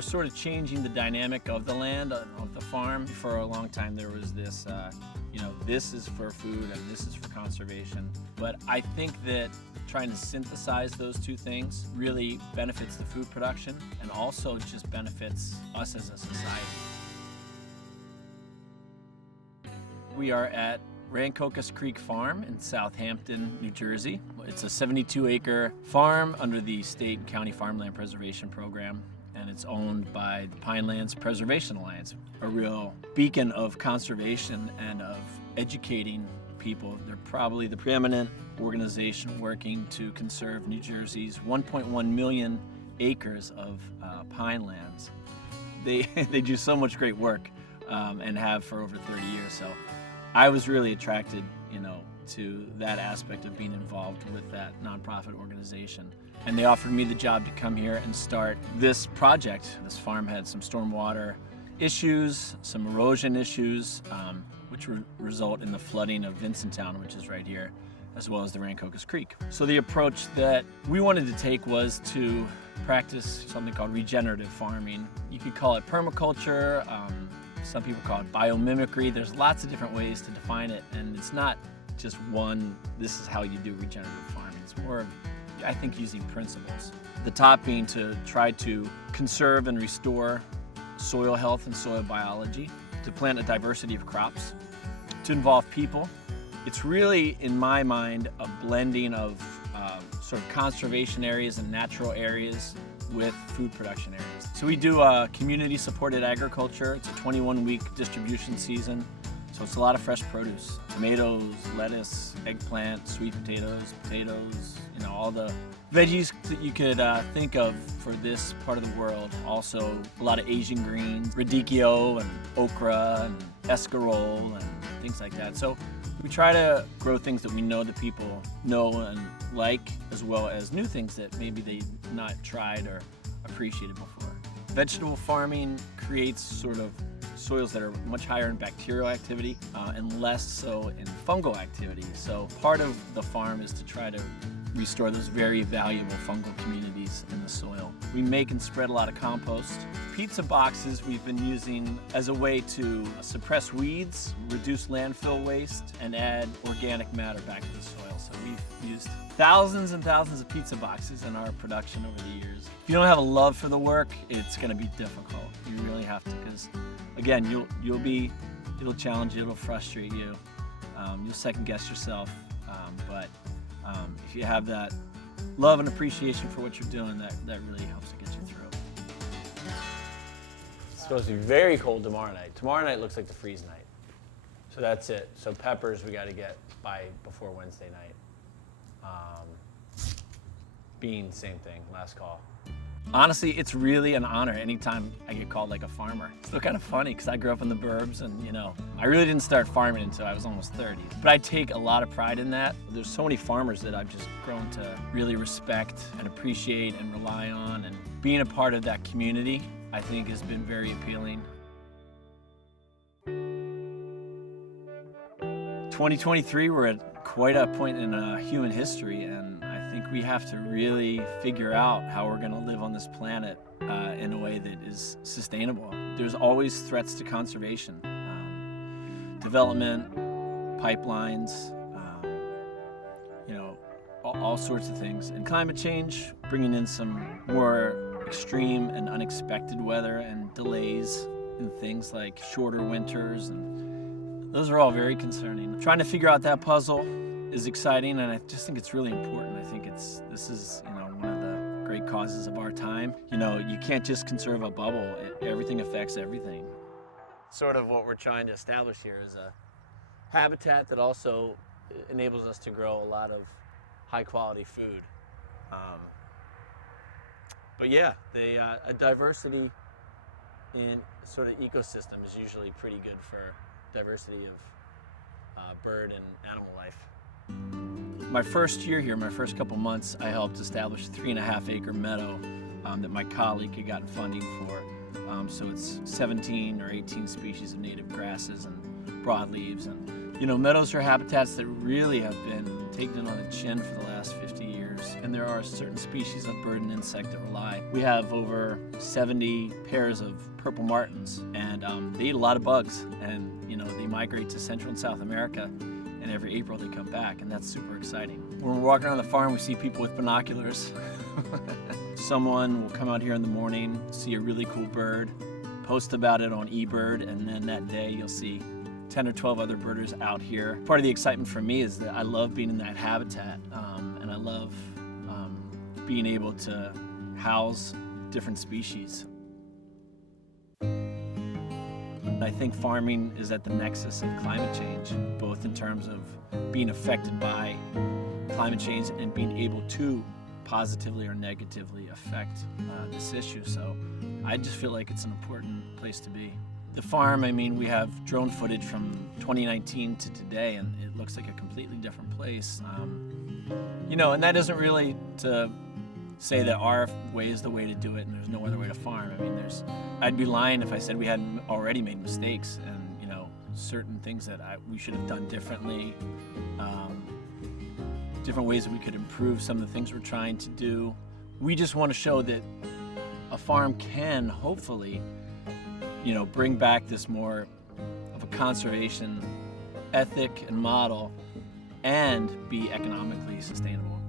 we're sort of changing the dynamic of the land, of the farm. For a long time there was this, this is for food and this is for conservation. But I think that trying to synthesize those two things really benefits the food production and also just benefits us as a society. We are at Rancocas Creek Farm in South Hampton, New Jersey. It's a 72-acre farm under the state and county Farmland Preservation Program, and it's owned by the Pinelands Preservation Alliance, a real beacon of conservation and of educating people. They're probably the preeminent organization working to conserve New Jersey's 1.1 million acres of pine lands. They do so much great work and have for over 30 years. So I was really attracted, to that aspect of being involved with that nonprofit organization. And they offered me the job to come here and start this project. This farm had some stormwater issues, some erosion issues, which result in the flooding of Vincenttown, which is right here, as well as the Rancocas Creek. So the approach that we wanted to take was to practice something called regenerative farming. You could call it permaculture, some people call it biomimicry. There's lots of different ways to define it, and it's not just one, this is how you do regenerative farming. It's more of, I think, using principles. The top being to try to conserve and restore soil health and soil biology, to plant a diversity of crops, to involve people. It's really, in my mind, a blending of sort of conservation areas and natural areas with food production areas. So we do community-supported agriculture. It's a 21-week distribution season, so it's a lot of fresh produce. Tomatoes, lettuce, eggplant, sweet potatoes, all the veggies that you could think of for this part of the world. Also, a lot of Asian greens, radicchio and okra and escarole and things like that. So we try to grow things that we know that people know and like, as well as new things that maybe they've not tried or appreciated before. Vegetable farming creates sort of soils that are much higher in bacterial activity and less so in fungal activity. So part of the farm is to try to restore those very valuable fungal communities in the soil. We make and spread a lot of compost. Pizza boxes we've been using as a way to suppress weeds, reduce landfill waste, and add organic matter back to the soil. So we've used thousands and thousands of pizza boxes in our production over the years. If you don't have a love for the work, it's going to be difficult. You really have to, because again, it'll challenge you, it'll frustrate you, you'll second guess yourself, but if you have that love and appreciation for what you're doing, that really helps to get you through. It's supposed to be very cold tomorrow night. Tomorrow night looks like the freeze night. So that's it. So peppers we got to get by before Wednesday night. Beans, same thing, last call. Honestly, it's really an honor anytime I get called like a farmer. It's still kind of funny because I grew up in the burbs and, I really didn't start farming until I was almost 30. But I take a lot of pride in that. There's so many farmers that I've just grown to really respect and appreciate and rely on, and being a part of that community, I think, has been very appealing. 2023, we're at quite a point in human history, and I think we have to really figure out how we're going to live on this planet in a way that is sustainable. There's always threats to conservation, development, pipelines, all sorts of things. And climate change, bringing in some more extreme and unexpected weather and delays in things like shorter winters, and those are all very concerning. Trying to figure out that puzzle is exciting, and I just think it's really important. I think this is one of the great causes of our time. You can't just conserve a bubble. Everything affects everything. Sort of what we're trying to establish here is a habitat that also enables us to grow a lot of high quality food. But yeah, a diversity in sort of ecosystem is usually pretty good for diversity of bird and animal life. My first year here, my first couple months, I helped establish a 3.5-acre meadow that my colleague had gotten funding for. So it's 17 or 18 species of native grasses and broadleaves. And meadows are habitats that really have been taken on the chin for the last 50 years. and there are certain species of bird and insect that rely. We have over 70 pairs of purple martins, and they eat a lot of bugs, and they migrate to Central and South America, and every April they come back, and that's super exciting. When we're walking around the farm, we see people with binoculars. Someone will come out here in the morning, see a really cool bird, post about it on eBird, and then that day you'll see 10 or 12 other birders out here. Part of the excitement for me is that I love being in that habitat, and I love being able to house different species. I think farming is at the nexus of climate change, both in terms of being affected by climate change and being able to positively or negatively affect this issue. So I just feel like it's an important place to be. The farm, we have drone footage from 2019 to today, and it looks like a completely different place. And that isn't really to say that our way is the way to do it and there's no other way to farm. I'd be lying if I said we hadn't already made mistakes and certain things that we should have done differently, different ways that we could improve some of the things we're trying to do. We just want to show that a farm can hopefully bring back this more of a conservation ethic and model and be economically sustainable.